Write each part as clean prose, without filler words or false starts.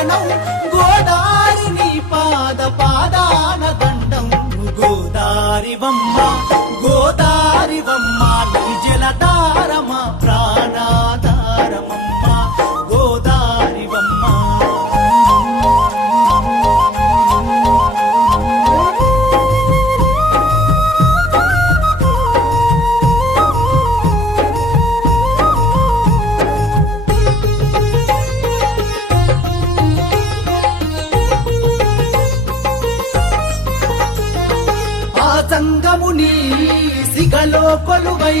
పయనం గోదారి నీ పాదాన దండం గోదారివమ్మ గోదారివమ్మ నీ జలధారమ ప్రాణాధారమమ్మ గోదారివమ్మ. సంగముని సిగలో కొలువై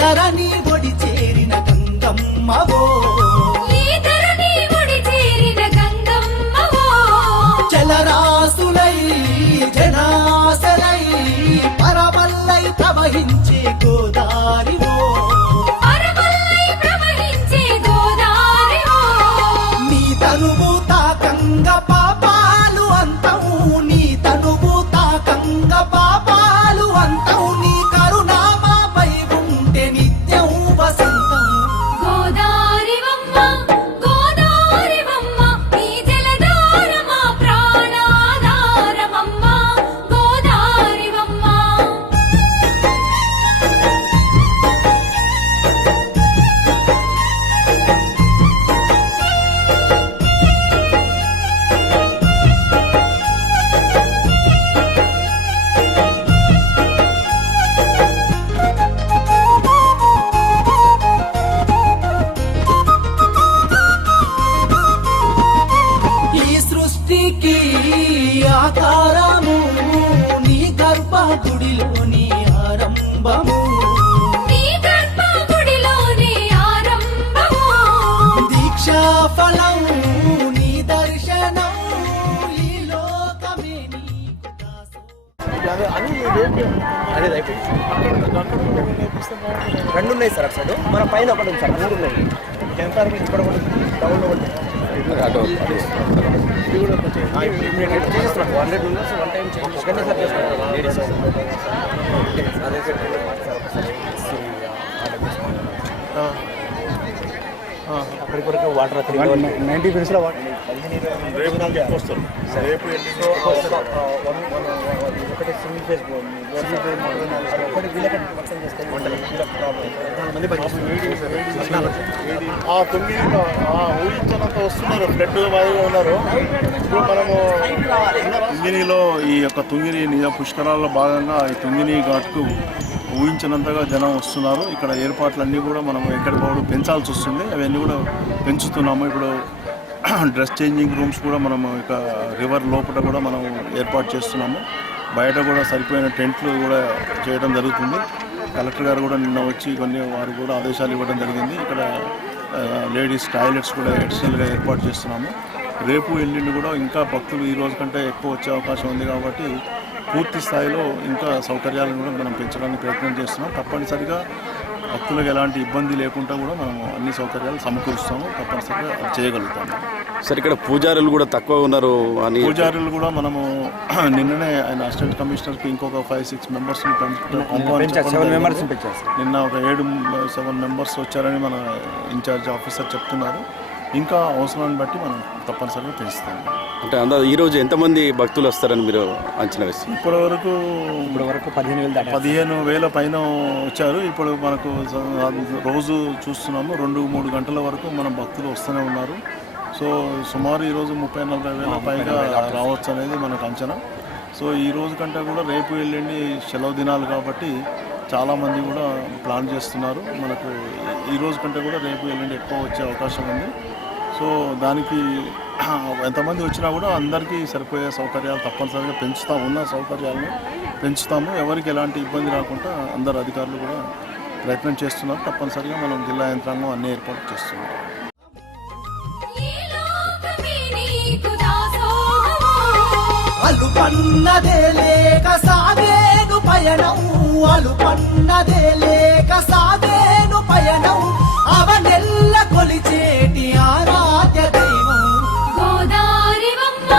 ధరణి ఒడి చేరిన గంగమ్మవో చలరాసులై జనాసలై పరవల్లై ప్రవహించే గోదారివో నీ తనువు తాకంగ పాపాలు అంతము నీ తనువు తాకంగ పాపాలు అంతము నీ కరుణామాపై ఉంటే నిత్యం వసంతం గోదారివమ్మ గోదారివమ్మ నీ జలధారమ ప్రాణాధారమమ్మ గోదారివమ్మ. ఈ సృష్టికి ఆకారము నీ గర్భగుడిలోని ఆరంభము నీ గర్భగుడిలోనే ఆరంభము దీక్షా ఫలం నీ దర్శనం ఈ లోకమే నీకు దాసోహం. రెండు ఉన్నాయి సార్ అటు సైడ్ మన పైన ఒకటి ఉంది సార్ మూడు ఉన్నాయి టెంపర్ ఇక్కడ ఒకటి డౌన్లో ఒకటి చేస్తున్నాం 100 మెంబర్స్ వన్ టైం ఒకటే సార్ చేస్తున్నాం లేడీస్ అదే అక్కడికి వరకు వాటర్ 90 మినిట్స్లో వాటర్ ఒకటి సింగిల్ ఫేజ్ ఒకటి వీళ్ళకి వర్షం చేస్తే మంది ఆ 9 ఊహించినంత వస్తున్నారు ఫ్లడ్ మాదిరిగా ఉన్నారు. ఇప్పుడు మనము తుంగినిలో ఈ యొక్క తుంగిని నిజ పుష్కరాల్లో భాగంగా ఈ తుంగిని ఘాట్కు ఊహించినంతగా జనం వస్తున్నారు. ఇక్కడ ఏర్పాట్లన్నీ కూడా మనం ఎక్కడికప్పుడు పెంచాల్సి వస్తుంది, అవన్నీ కూడా పెంచుతున్నాము. ఇప్పుడు డ్రెస్ చేంజింగ్ రూమ్స్ కూడా మనము ఇక రివర్ లోపల కూడా మనం ఏర్పాటు చేస్తున్నాము. బయట కూడా సరిపోయిన టెంట్లు కూడా చేయడం జరుగుతుంది. కలెక్టర్ గారు కూడా నిన్న వచ్చి కొన్ని వారు కూడా ఆదేశాలు ఇవ్వడం జరిగింది. ఇక్కడ లేడీస్ టాయిలెట్స్ కూడా అడిషనల్గా ఏర్పాటు చేస్తున్నాము. రేపు ఎల్లుండి కూడా ఇంకా భక్తులు ఈ రోజు కంటే ఎక్కువ వచ్చే అవకాశం ఉంది కాబట్టి పూర్తి స్థాయిలో ఇంకా సౌకర్యాలను కూడా మనం పెంచడానికి ప్రయత్నం చేస్తున్నాం. తప్పనిసరిగా భక్తులకు ఎలాంటి ఇబ్బంది లేకుండా కూడా మనం అన్ని సౌకర్యాలు సమకూరుస్తాము, తప్పనిసరిగా చేయగలుగుతాము. సార్ ఇక్కడ పూజారులు కూడా తక్కువ ఉన్నారు అని పూజారులు కూడా మనము నిన్ననే ఆయన అసిస్టెంట్ కమిషనర్కి ఇంకొక 5-6 మెంబర్స్ని నిన్న ఒక 7-7 మెంబర్స్ వచ్చారని మన ఇన్ఛార్జ్ ఆఫీసర్ చెప్తున్నారు. ఇంకా అవసరాన్ని బట్టి మనం తప్పనిసరిగా పెంచుతాము. అంటే ఈరోజు ఎంతమంది భక్తులు వస్తారని మీరు అంచనా వేస్తారు? ఇప్పటి వరకు 15,000 పైన వచ్చారు. ఇప్పుడు మనకు రోజు చూస్తున్నాము 2-3 గంటల వరకు మన భక్తులు వస్తూనే ఉన్నారు. సో సుమారు ఈరోజు 30,000-40,000 పైగా రావచ్చు అనేది మనకు అంచనా. సో ఈ రోజు కంటే కూడా రేపు వెళ్ళండి సెలవు దినాలు కాబట్టి చాలామంది కూడా ప్లాన్ చేస్తున్నారు. మనకు ఈ రోజు కంటే కూడా రేపు వెళ్ళండి ఎక్కువ వచ్చే అవకాశం ఉంది. సో దానికి ఎంతమంది వచ్చినా కూడా అందరికీ సరిపోయే సౌకర్యాలు తప్పనిసరిగా ఉన్న సౌకర్యాలను పెంచుతాము. ఎవరికి ఎలాంటి ఇబ్బంది రాకుండా అందరు అధికారులు కూడా ప్రయత్నం చేస్తున్నారు. తప్పనిసరిగా మనం జిల్లా యంత్రాంగం అన్ని ఏర్పాటు చేస్తున్నాం. అలుపన్నదే లేక సాగేను పయనం అలుపన్నదే లేక సాగేను పయనం అవనెల్ల కొలిచేటి ఆరాధ్య దైవం గోదారివమ్మ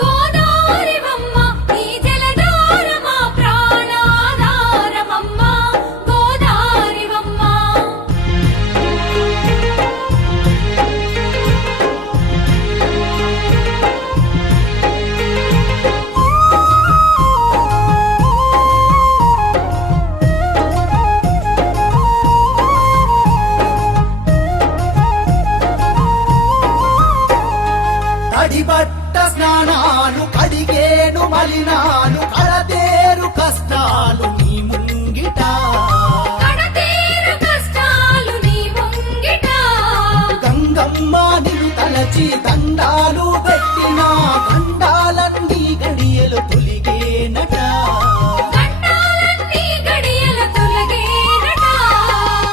గోదారివమ్మ నీ జలధారమ ప్రాణాధారమమ్మ గోదారివమ్మ. తడిబట్ట స్నానాలు కడిగేను మలినాలు కడతేరు కష్టాలు నీ ముంగిట కడతేరు కష్టాలు నీ ముంగిట గంగమ్మ నిన్ను తలచి దండాలు పెట్టిన దండాలన్నీ గడియలు తొలిగేనట గండాలన్నీ గడియల తొలగేనట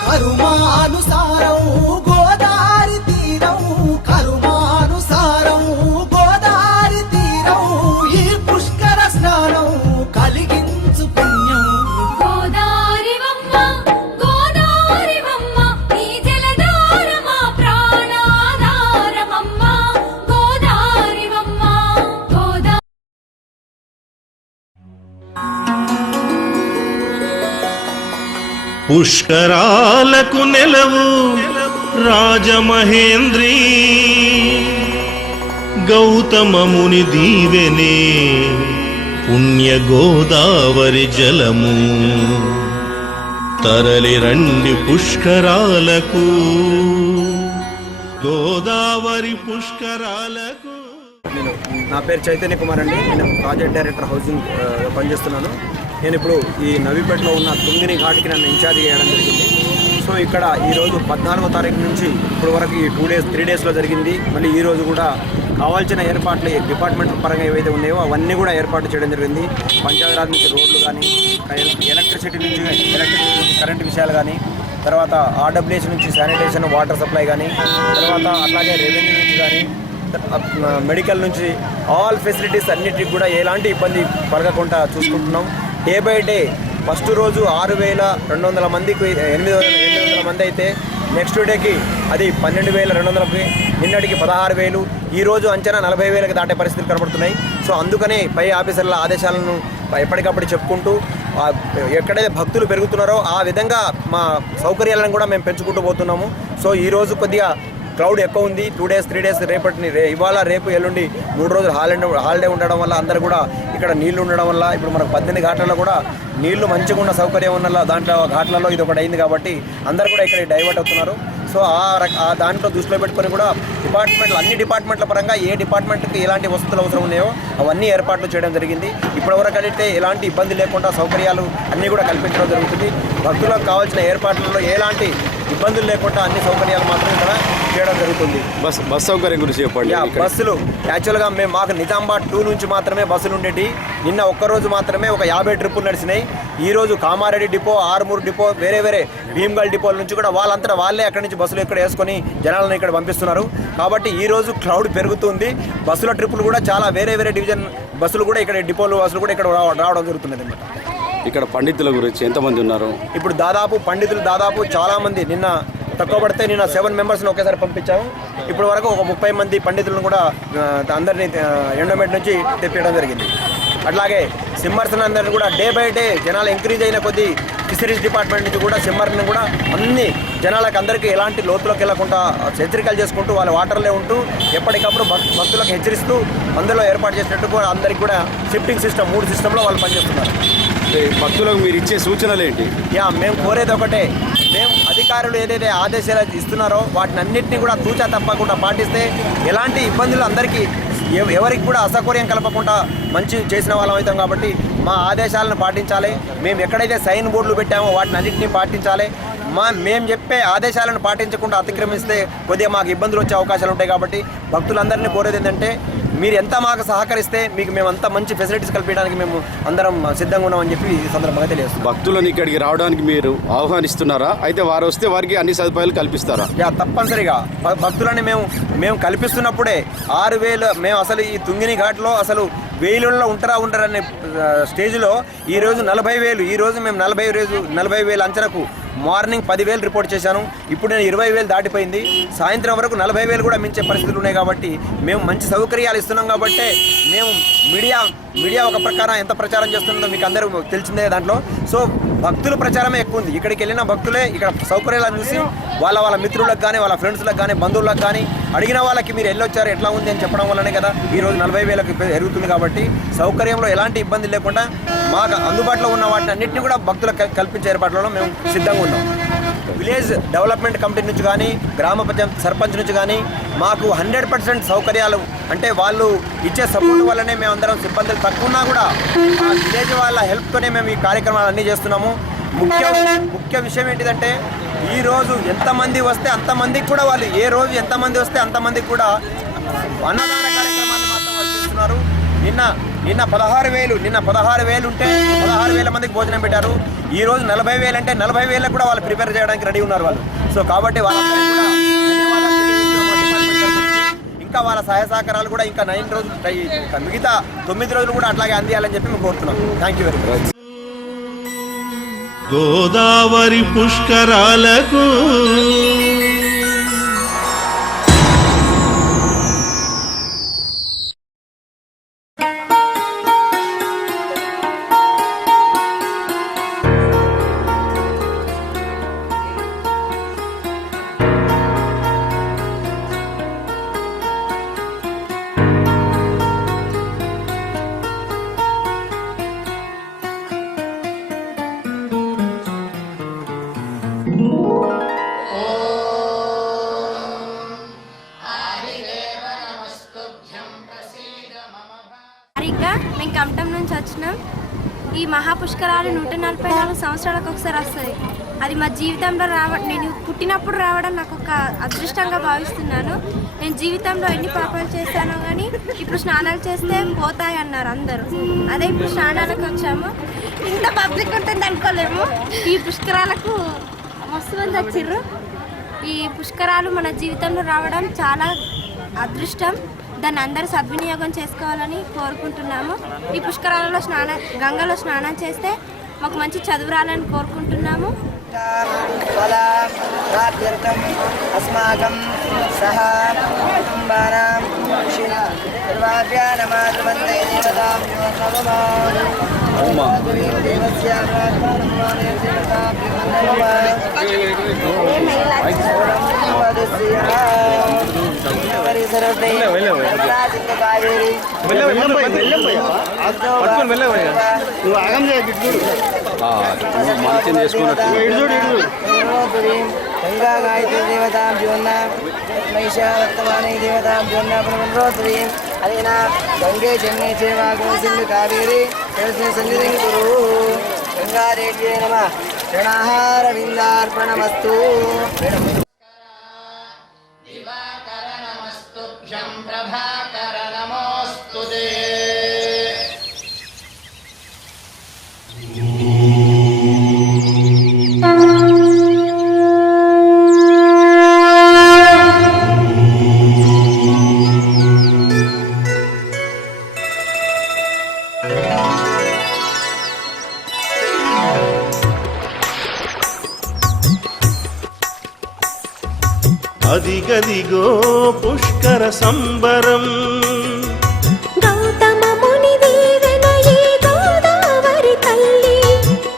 కరుమానుసారం గోదారి తీరం కరుమానుసారం గోదారి తీరం ఈ పుష్కర స్నానం కలిగించు పుణ్యం గోదారివమ్మ గోదారివమ్మ నీ జలధారమా ప్రాణాధారమమ్మ గోదారివమ్మ గోదా పుష్కరాలకు నెలవు రాజమహేంద్రి గౌతమముని దీవెనే పుణ్య గోదావరి జలము తరలి రండి పుష్కరాలకు గోదావరి పుష్కరాలకు. నా పేరు చైతన్య కుమార్ అండి. నేను ప్రాజెక్ట్ డైరెక్టర్ హౌసింగ్ పనిచేస్తున్నాను. నేను ఇప్పుడు ఈ నవీపేటలో ఉన్న తుంగిని ఘాట్కి నన్ను ఇన్ఛార్జ్ చేయడం జరిగింది. సో ఇక్కడ ఈరోజు 14వ తారీఖు నుంచి ఇప్పుడు వరకు ఈ 3 డేస్లో జరిగింది. మళ్ళీ ఈరోజు కూడా కావాల్సిన ఏర్పాట్లు డిపార్ట్మెంట్ పరంగా ఏవైతే ఉన్నాయో అవన్నీ కూడా ఏర్పాటు చేయడం జరిగింది. పంచాయతీరాజ్ నుంచి రోడ్లు కానీ, ఎలక్ట్రిసిటీ నుంచి కరెంటు విషయాలు కానీ, తర్వాత ఆర్డబ్ల్యూఎస్ నుంచి శానిటేషన్ వాటర్ సప్లై కానీ, తర్వాత అట్లాగే రెవెన్యూ నుంచి కానీ, మెడికల్ నుంచి ఆల్ ఫెసిలిటీస్ అన్నిటికి కూడా ఎలాంటి ఇబ్బంది కలగకుండా చూసుకుంటున్నాం. డే బై డే ఫస్ట్ రోజు 6,200 మందికి 8,800 మంది అయితే నెక్స్ట్ డేకి అది 12,200కి, నిన్నటికి 16,000, ఈరోజు అంచనా 40,000కి దాటే పరిస్థితులు కనబడుతున్నాయి. సో అందుకనే పై ఆఫీసర్ల ఆదేశాలను ఎప్పటికప్పుడు చెప్పుకుంటూ ఎక్కడైతే భక్తులు పెరుగుతున్నారో ఆ విధంగా మా సౌకర్యాలను కూడా మేము పెంచుకుంటూ పోతున్నాము. సో ఈరోజు కొద్దిగా క్రౌడ్ ఎక్కువ ఉంది. 2 డేస్ 3 డేస్ ఇవాళ రేపు ఎల్లుండి 3 రోజులు హాలిడే ఉండడం వల్ల అందరూ కూడా ఇక్కడ నీళ్లు ఉండడం వల్ల ఇప్పుడు మనకు 18 ఘాట్లలో కూడా నీళ్లు మంచిగా ఉన్న సౌకర్యం ఉన్న దాంట్లో ఘాట్లలో ఇది ఒకటి అయింది కాబట్టి అందరూ కూడా ఇక్కడ డైవర్ట్ అవుతున్నారు. సో ఆ దాంట్లో దృష్టిలో పెట్టుకొని కూడా అన్ని డిపార్ట్మెంట్ల పరంగా ఏ డిపార్ట్మెంట్కి ఎలాంటి వసతులు అవసరం ఉన్నాయో అవన్నీ ఏర్పాట్లు చేయడం జరిగింది. ఇప్పటివరకు అయితే ఎలాంటి ఇబ్బంది లేకుండా సౌకర్యాలు అన్నీ కూడా కల్పించడం జరుగుతుంది. భక్తులకు కావాల్సిన ఏర్పాట్లలో ఎలాంటి ఇబ్బందులు లేకుండా అన్ని సౌకర్యాలు మాత్రం ఇక్కడ చేయడం జరుగుతుంది. బస్ సౌకర్యం గురించి చెప్పండి. బస్సులు యాక్చువల్గా మాకు నిజామాబాద్ 2 నుంచి మాత్రమే బస్సులు ఉండేవి. నిన్న ఒక్కరోజు మాత్రమే ఒక 50 ట్రిప్పులు నడిచినాయి. ఈరోజు కామారెడ్డి డిపో, ఆర్మూర్ డిపో, వేరే భీమ్గల్ డిపోల నుంచి కూడా వాళ్ళంతా వాళ్ళే అక్కడి నుంచి బస్సులు ఇక్కడ వేసుకొని జనాలను ఇక్కడ పంపిస్తున్నారు. కాబట్టి ఈరోజు క్రౌడ్ పెరుగుతుంది. బస్సుల ట్రిప్పులు కూడా చాలా వేరే డివిజన్ బస్సులు కూడా ఇక్కడ డిపోలు బస్సులు కూడా ఇక్కడ రావడం జరుగుతున్నది అన్నమాట. ఇక్కడ పండితుల గురించి ఎంతమంది ఉన్నారు? ఇప్పుడు పండితులు చాలా మంది, నిన్న తక్కువ పడితే నిన్న 7 మెంబర్స్ని ఒకేసారి పంపించాము. ఇప్పటి వరకు ఒక 30 మంది పండితులను కూడా అందరినీ ఎండోమెంట్ నుంచి తెప్పించడం జరిగింది. అట్లాగే సిమ్మర్స్ని అందరినీ కూడా డే బై డే జనాలు ఎంకరేజ్ అయిన కొద్దీ ఫిషరీస్ డిపార్ట్మెంట్ నుంచి కూడా సిమ్మర్ని కూడా అన్ని జనాలకు అందరికీ ఎలాంటి లోతులోకి వెళ్లకుండా హెచ్చరికలు చేసుకుంటూ వాళ్ళ వాటర్లే ఉంటూ ఎప్పటికప్పుడు భక్తులకు హెచ్చరిస్తూ అందులో ఏర్పాటు చేసినట్టు కూడా అందరికీ కూడా షిఫ్టింగ్ సిస్టమ్ 3 సిస్టంలో వాళ్ళు పనిచేస్తున్నారు. భక్తులకు మీరు ఇచ్చే సూచనలు ఏంటి? మేము కోరేది ఒకటే, మేము అధికారులు ఏదైతే ఆదేశాలు ఇస్తున్నారో వాటిని అన్నింటినీ కూడా తూచా తప్పకుండా పాటిస్తే ఎలాంటి ఇబ్బందులు అందరికీ ఎవరికి కూడా అసౌకర్యం కలపకుండా మంచి చేసిన వాళ్ళం అవుతాం. కాబట్టి మా ఆదేశాలను పాటించాలి. మేము ఎక్కడైతే సైన్ బోర్డులు పెట్టామో వాటిని అన్నింటినీ పాటించాలి. మేము చెప్పే ఆదేశాలను పాటించకుండా అతిక్రమిస్తే కొద్దిగా మాకు ఇబ్బందులు వచ్చే అవకాశాలు ఉంటాయి. కాబట్టి భక్తులందరినీ కోరేది ఏంటంటే మీరు ఎంత మాకు సహకరిస్తే మీకు మేము అంత మంచి ఫెసిలిటీస్ కల్పించడానికి మేము అందరం సిద్ధంగా ఉన్నామని చెప్పి ఈ సందర్భంగా తెలియజేస్తాం. భక్తులను ఇక్కడికి రావడానికి మీరు ఆహ్వానిస్తున్నారా? అయితే వారు వస్తే వారికి అన్ని సదుపాయాలు కల్పిస్తారా? తప్పనిసరిగా భక్తులని మేము కల్పిస్తున్నప్పుడే 6,000 మేము అసలు ఈ తుంగిని ఘాట్లో అసలు 1000లో ఉంటారనే స్టేజ్లో ఈరోజు 40,000. ఈరోజు మేము 40,000 అంచనాకు మార్నింగ్ 10,000 రిపోర్ట్ చేశాను. ఇప్పుడు నేను 20,000 దాటిపోయింది. సాయంత్రం వరకు 40,000 కూడా మించే పరిస్థితులు ఉన్నాయి. కాబట్టి మేము మంచి సౌకర్యాలు ఇస్తున్నాం. కాబట్టి మేము మీడియా ఒక ప్రకారం ఎంత ప్రచారం చేస్తుందో మీకు అందరూ తెలిసిందే దాంట్లో. సో భక్తుల ప్రచారమే ఎక్కువ ఉంది. ఇక్కడికి వెళ్ళిన భక్తులే ఇక్కడ సౌకర్యాలను చూసి వాళ్ళ మిత్రులకు కానీ వాళ్ళ ఫ్రెండ్స్లకు కానీ బంధువులకు కానీ అడిగిన వాళ్ళకి మీరు వెళ్ళొచ్చారు ఎట్లా ఉంది అని చెప్పడం వల్లనే కదా ఈరోజు 40,000కి పెరుగుతుంది. కాబట్టి సౌకర్యంలో ఎలాంటి ఇబ్బంది లేకుండా మాకు అందుబాటులో ఉన్న వాటిని అన్నింటినీ కూడా భక్తులకు కల్పించే ఏర్పాట్లలో మేము సిద్ధంగా ఉన్నాం. విలేజ్ డెవలప్మెంట్ కమిటీ నుంచి కానీ గ్రామ పంచాయతీ సర్పంచ్ నుంచి కానీ మాకు 100% సౌకర్యాలు అంటే వాళ్ళు ఇచ్చే సపోర్ట్ వల్లనే మేమందరం సిబ్బందులు తక్కువ ఉన్నా కూడా ఆ విలేజ్ వాళ్ళ హెల్ప్తోనే మేము ఈ కార్యక్రమాలు అన్నీ చేస్తున్నాము. ముఖ్య విషయం ఏంటిదంటే ఈరోజు ఎంతమంది వస్తే అంతమందికి కూడా వాళ్ళు ఏ రోజు ఎంతమంది వస్తే అంతమందికి కూడా అన్నదాన కార్యక్రమాన్ని మాత్రం వాళ్ళు చేస్తున్నారు. నిన్న 16,000 ఉంటే 16,000 మందికి భోజనం పెట్టారు. ఈ రోజు 40,000 అంటే 40,000 కూడా వాళ్ళు ప్రిపేర్ చేయడానికి రెడీ ఉన్నారు వాళ్ళు. సో కాబట్టి వాళ్ళందరికీ కూడా ధన్యవాదాలు తెలియజేస్తున్నాం. ఇంకా వాళ్ళ సహాయ సహకారాలు కూడా ఇంకా 9 రోజులు మిగతా 9 రోజులు కూడా అట్లాగే అందియాలని చెప్పి మేము కోరుతున్నాం. Thank you very much. Godavari పుష్కరాలకు ఇంకా మేము కమటం నుంచి వచ్చినాం. ఈ మహాపుష్కరాలు 144 సంవత్సరాలకు ఒకసారి వస్తుంది. అది మా జీవితంలో నేను పుట్టినప్పుడు రావడం నాకు ఒక అదృష్టంగా భావిస్తున్నాను. నేను జీవితంలో ఎన్ని పాపాలు చేశానో కానీ ఇప్పుడు స్నానాలు చేస్తే పోతాయి అన్నారు అందరూ. అదే ఇప్పుడు స్నానాలకు వచ్చాము. ఇంత పబ్లిక్ ఉంటుంది అనుకోలేము. ఈ పుష్కరాలకు మస్తు మంది వచ్చిర్రు. ఈ పుష్కరాలు మన జీవితంలో రావడం చాలా అదృష్టం. దాన్ని అందరూ సద్వినియోగం చేసుకోవాలని కోరుకుంటున్నాము. ఈ పుష్కరాలలో గంగలో స్నానం చేస్తే మాకు మంచి చదువు రాలని కోరుకుంటున్నాము. अस्माकं सह कुटुम्बानां सर्वाभ्यानमाद्रवन्दे देवतां మంచిగా చేసుకున్నట్టు गंगा गायत्री देवतां ज्योन्ना महिषा वर्तमाने देवतां ज्योन्ना पुनर्रोत्रीं अनेना गंगे जन्मे चेवागो सिंधु कावेरी जलस्मिन् सन्निधिं कुरु गंगादेव्यै नमः शरणाहारविन्दार्पणमस्तु दिवाकरनमस्तुभ्यं प्रभाकर नमोऽस्तुते అదిగదిగో పుష్కర సంబరం గౌతమ ముని దీవెనయే గోదావరి తల్లి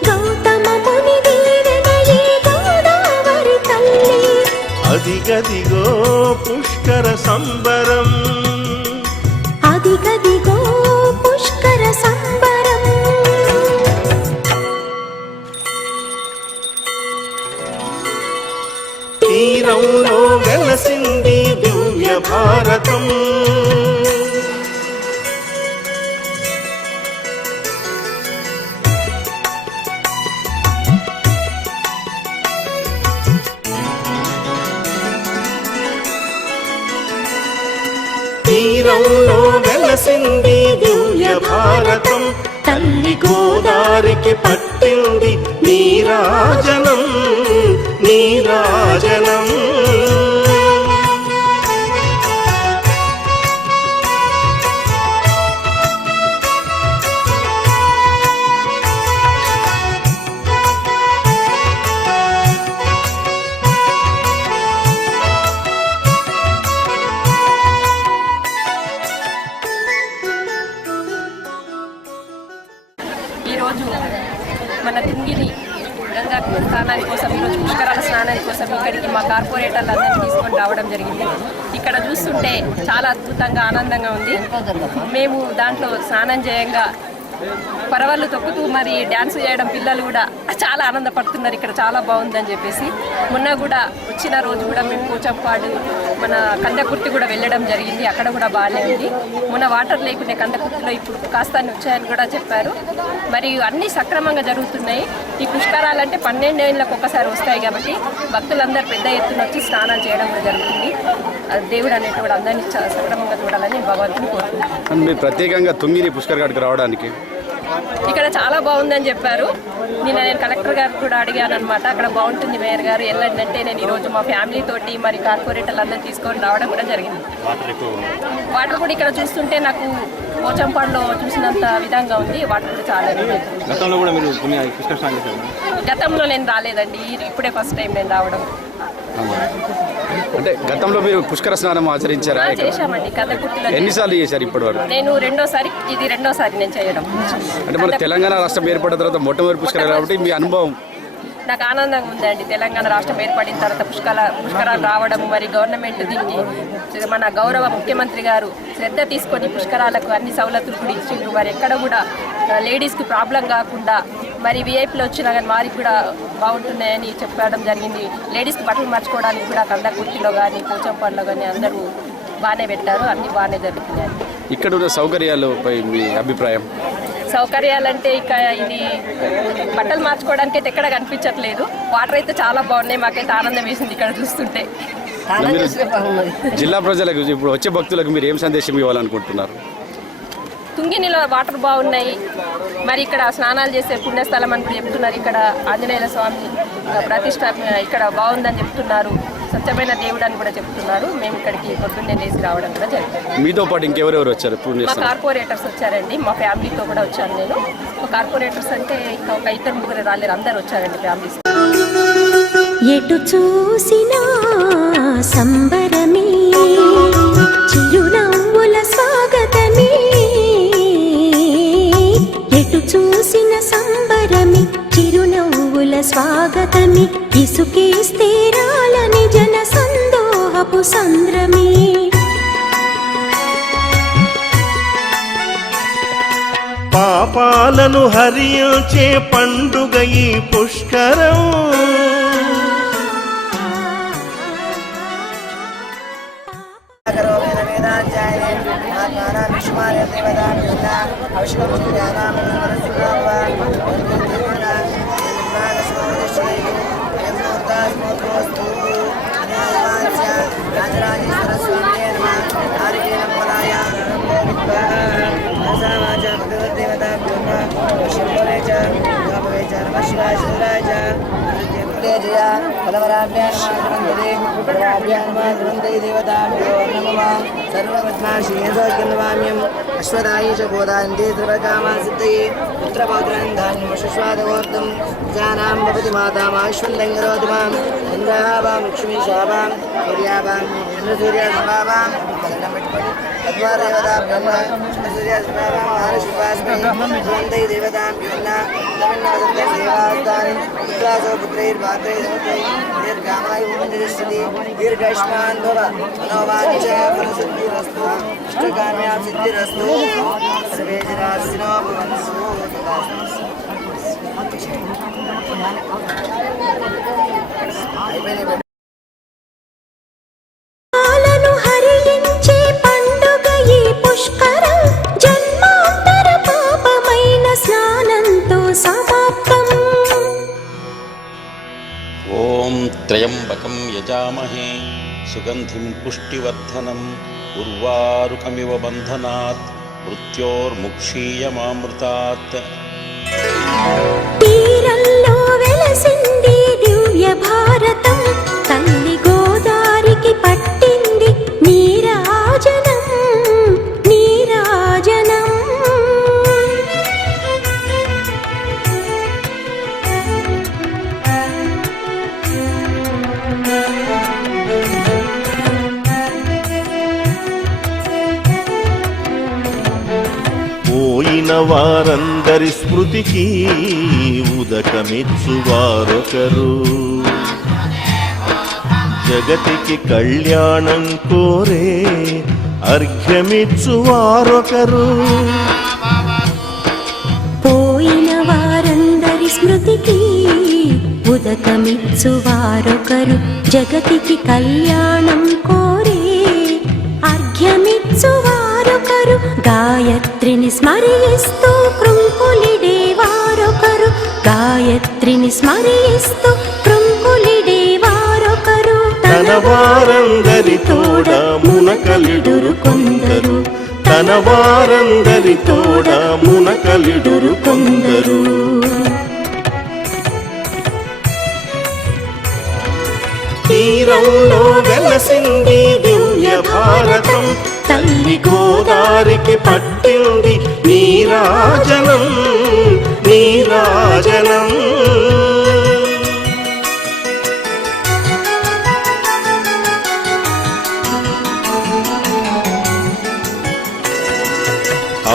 గౌతమ ముని దీవెనయే గోదావరి తల్లి అదిగదిగో పుష్కర సంబరం అదిగదిగో పుష్కర సంబరం తీరంలో వెలసింది దివ్య భారతం తీరంలో వెలసింది దివ్య భారతం తల్లి గోదారికి పట్టింది నీరాజనం నీరాజనం ఈరోజు మన తుంగిని గంగా స్నానాని కోసం ఈరోజు పుష్కరాల స్నానాని కోసం ఇక్కడికి మా కార్పొరేటర్లందరినీ తీసుకొని రావడం జరిగింది. ఇక్కడ చూస్తుంటే చాలా అద్భుతంగా ఆనందంగా ఉంది. మేము దాంట్లో స్నానం చేయంగా పరవళ్ళు తొక్కుతూ మరి డ్యాన్స్ చేయడం పిల్లలు కూడా చాలా ఆనందపడుతున్నారు. ఇక్కడ చాలా బాగుందని చెప్పేసి మొన్న కూడా వచ్చిన రోజు కూడా మేము పోచంపాడు మన కందకుర్తి కూడా వెళ్ళడం జరిగింది. అక్కడ కూడా బాగానే ఉంది. మొన్న వాటర్ లేకుండే కందకుర్తిలో ఇప్పుడు కాస్తాన్ని వచ్చాయని కూడా చెప్పారు. మరియు అన్నీ సక్రమంగా జరుగుతున్నాయి. ఈ పుష్కరాలంటే 12 ఏళ్ళకు ఒకసారి వస్తాయి కాబట్టి భక్తులందరూ పెద్ద ఎత్తున వచ్చి స్నానాలు చేయడం కూడా జరుగుతుంది. దేవుడు అనేటువంటి అందరినీ సక్రమంగా చూడాలని భగవంతుని కోరుకుంటున్నాను. మీరు ప్రత్యేకంగా తుంగిని పుష్కర్ ఘాట్కి రావడానికి ఇక్కడ చాలా బాగుందని చెప్పారు. నేను కలెక్టర్ గారు కూడా అడిగాను అనమాట. అక్కడ బాగుంటుంది మేయర్ గారు వెళ్ళండి అంటే నేను ఈరోజు మా ఫ్యామిలీ తోటి మరి కార్పొరేటర్లు అందరూ తీసుకొని రావడం కూడా జరిగింది. వాటర్ కూడా ఇక్కడ చూస్తుంటే నాకు పోచంపాడులో చూసినంత విధంగా ఉంది. వాటర్ కూడా చాలా గతంలో నేను రాలేదండి. ఇప్పుడే ఫస్ట్ టైం నేను రావడం. అంటే గతంలో మీరు పుష్కర స్నానం ఆచరించారా? చేశామండి. కందకుర్తిలో ఎన్నిసార్లు చేశారు ఇప్పటి వరకు? నేను ఇది రెండోసారి నేను చేయడం. అంటే మన తెలంగాణ రాష్ట్రం ఏర్పడిన తర్వాత మొట్టమొదటి పుష్కరాలు కాబట్టి మీ అనుభవం? నాకు ఆనందంగా ఉందండి. తెలంగాణ రాష్ట్రం ఏర్పడిన తర్వాత పుష్కరాలు రావడం, మరి గవర్నమెంట్ దీనికి మన గౌరవ ముఖ్యమంత్రి గారు శ్రద్ధ తీసుకొని పుష్కరాలకు అన్ని సౌలతులు కూడా ఇచ్చిండ్రు. మరి ఎక్కడ కూడా లేడీస్కి ప్రాబ్లం కాకుండా మరి విఐపీలో వచ్చినా కానీ వారికి కూడా బాగుంటున్నాయని చెప్పడం జరిగింది. లేడీస్కి బట్టలు మార్చుకోవడానికి కూడా కందకుర్తిలో కానీ పోచంపాడులో కానీ అందరూ బాగానే పెట్టారు. అన్నీ బాగానే జరుగుతున్నాయి. ఇక్కడ ఉన్న సౌకర్యాలపై మీ అభిప్రాయం? సౌకర్యాలంటే ఇక ఇది బట్టలు మార్చుకోవడానికి అయితే ఎక్కడ కనిపించట్లేదు. వాటర్ అయితే చాలా బాగున్నాయి. మాకైతే ఆనందం వేసింది ఇక్కడ చూస్తుంటే. జిల్లా ప్రజలకు ఇప్పుడు వచ్చే భక్తులకు మీరు ఏం సందేశం ఇవ్వాలనుకుంటున్నారు? తుంగినిలో వాటర్ బాగున్నాయి. మరి ఇక్కడ స్నానాలు చేసే పుణ్యస్థలం అని కూడా చెప్తున్నారు. ఇక్కడ ఆంజనేయ స్వామి ప్రతిష్ట ఇక్కడ బాగుందని చెప్తున్నారు. స్వచ్ఛమైన దేవుడు అని కూడా చెప్తున్నారు. మేము ఇక్కడికి పొద్దున్నే లేచి రావడం కూడా జరిగింది. మీతో పాటు ఇంకెవరెవరు వచ్చారు? మా కార్పొరేటర్స్ వచ్చారండి. మా ఫ్యామిలీతో కూడా వచ్చాను నేను. కార్పొరేటర్స్ అంటే ఇంకా ఒక 2-3 రాలేరు, అందరు వచ్చారండి ఫ్యామిలీస్. ఎటు చూసినా సంబరమే, చిరునవ్వుల స్వాగతమే. ఎటు చూసిన సంబరమే, చిరునవ్వుల స్వాగతమే. ఇసుకేస్తే రాలని జన సందోహపు సంద్రమే. పాపాలను హరించే పండుగ ఈ పుష్కరం. అశ్వదాయి చ గోదాంతే త్రివకామా సిద్ధయే పుత్రపౌత్రాన్ ధాన్యమశ్వాదగోర్ధం జానాం భవతి మాతామాశ్వందంగరోధిమాం ఇంద్రాభాం లక్ష్మీశాభాం సూర్యాభాం చంద్రసూర్యాభాం కలనం పెట్టుకొని తద్వాదేవతాం బ్రహ్మ చంద్రసూర్యాభాం ఆరుషుపాస్మై ధ్రువంతై దేవతాం యున్న తమిళనాదంతే సేవాస్తాని పుత్రాసో పుత్రైర్పాత్రైర్సముద్రై దీర్ఘామాయుర్జతిష్ఠతి దీర్ఘాయుష్మాన్ భవ మనోవాంఛ ఫలసిద్ధిరస్తు ఇష్టకామ్యాం సిద్ధిరస్తు సర్వే జనాః సుఖినో భవంతు. పాలను హరించే పండుగ ఈ పుష్కరం. జన్మాంతర పాపమైన స్నానంతో సమాప్తం. ఓం త్రయంబకం యజామహే సుగంధిం పుష్టివర్ధనం ఉర్వారుకమివ బంధనాత్ మృత్యోర్ముక్షీయమామృతాత్. తీరంలో వెలసింది దివ్య భారతం. తల్లి గోదారికి పట్టింది నీరాజనం, నీరాజనం. పోయిన వారందరి స్మృతికి ఉదకమిచ్చువారొకరు. జగతికి కళ్యాణం కోరే అర్ఘ్యమిచ్చువారొకరు. స్మృతికి ఉదకమిచ్చు వారొకరు జగతికి కళ్యాణం కోరే అర్ఘ్యమిచ్చు వారొకరు గాయత్రిని స్మరిస్తూ కృంకులిడే వారొకరు గాయత్రిని స్మరిస్తూ కృంకులిడే వారొకరు తన వారందరి తోడ మునకలిడురు కొందరు తన వారందరి తోడ మునకలిడురు కొందరు తీరంలో వెలసింది దివ్య భారతం తల్లి గోదారికి పట్టింది నీరాజనం నీరాజనం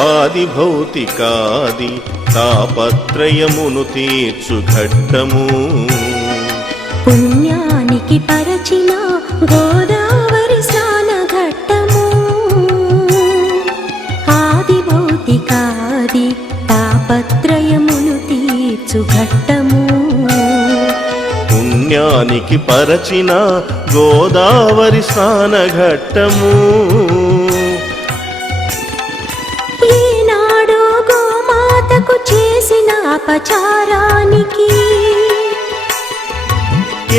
ఆది భౌతికాది తాపత్రయమును తీర్చు ఘట్టము పుణ్యానికి పరచిన గోదావరి స్నాన ఘట్టము ఆది భౌతికాది తాపత్రయమును తీర్చు ఘట్టము పుణ్యానికి పరచిన గోదావరి స్నాన ఘట్టము ఏనాడో గోమాతకు చేసిన అపచారానికి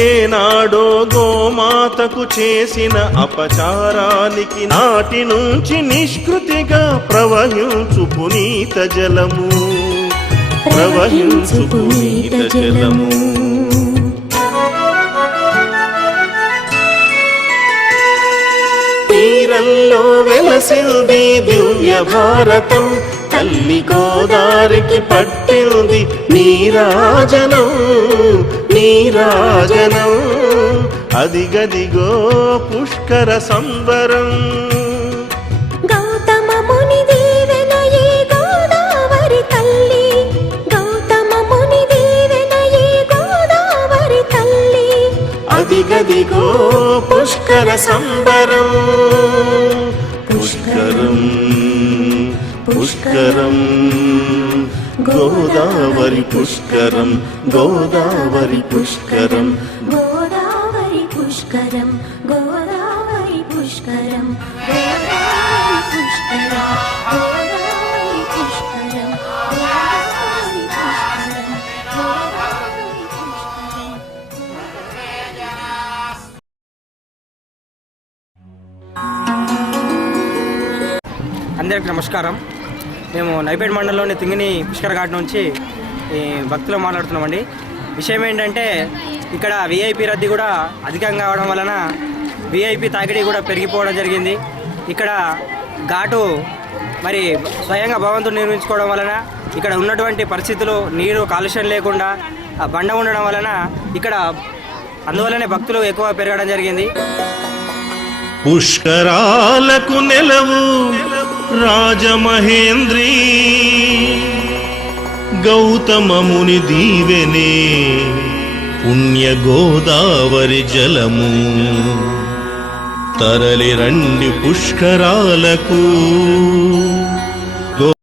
ఏనాడో గోమాతకు చేసిన అపచారానికి నాటి నుంచి నిష్కృతిగా ప్రవహించు పునీత జలము ప్రవహించు పునీత జలము తీరంలో వెలసింది దివ్య భారతం తల్లి గోదారికి పట్టింది నీరాజనం నీరాజనం అదిగదిగో పుష్కర సంబరం గౌతమ ముని దీవెనయే గోదావరి తల్లి గౌతమ ముని దీవెనయే గోదావరి తల్లి అదిగదిగో పుష్కర సంబరం పుష్కరం పుష్కరం గోదావరి పుష్కరం గోదావరి పుష్కరం గోదావరి పుష్కరం గోదావరి పుష్కరం గోదావరి పుష్కరం గోదావరి పుష్కరం గోదావరి పుష్కరం గోదావరి పుష్కరం. అందరికీ నమస్కారం. మేము నైపేట మండలంలోని తుంగిని పుష్కర ఘాట్ నుంచి భక్తులు మాట్లాడుతున్నామండి. విషయం ఏంటంటే ఇక్కడ విఐపి రద్దీ కూడా అధికంగా అవడం వలన విఐపి తాకిడి కూడా పెరిగిపోవడం జరిగింది. ఇక్కడ ఘాటు మరి స్వయంగా భగవంతుడు నిర్మించుకోవడం వలన ఇక్కడ ఉన్నటువంటి పరిస్థితులు నీరు కాలుష్యం లేకుండా బండ ఉండడం వలన ఇక్కడ అందువల్లనే భక్తులు ఎక్కువ పెరగడం జరిగింది. పుష్కరాలకు నెలవు రాజమహేంద్రి గౌతమ ముని దీవెనే పుణ్య గోదావరి జలము తరలి రండి పుష్కరాలకు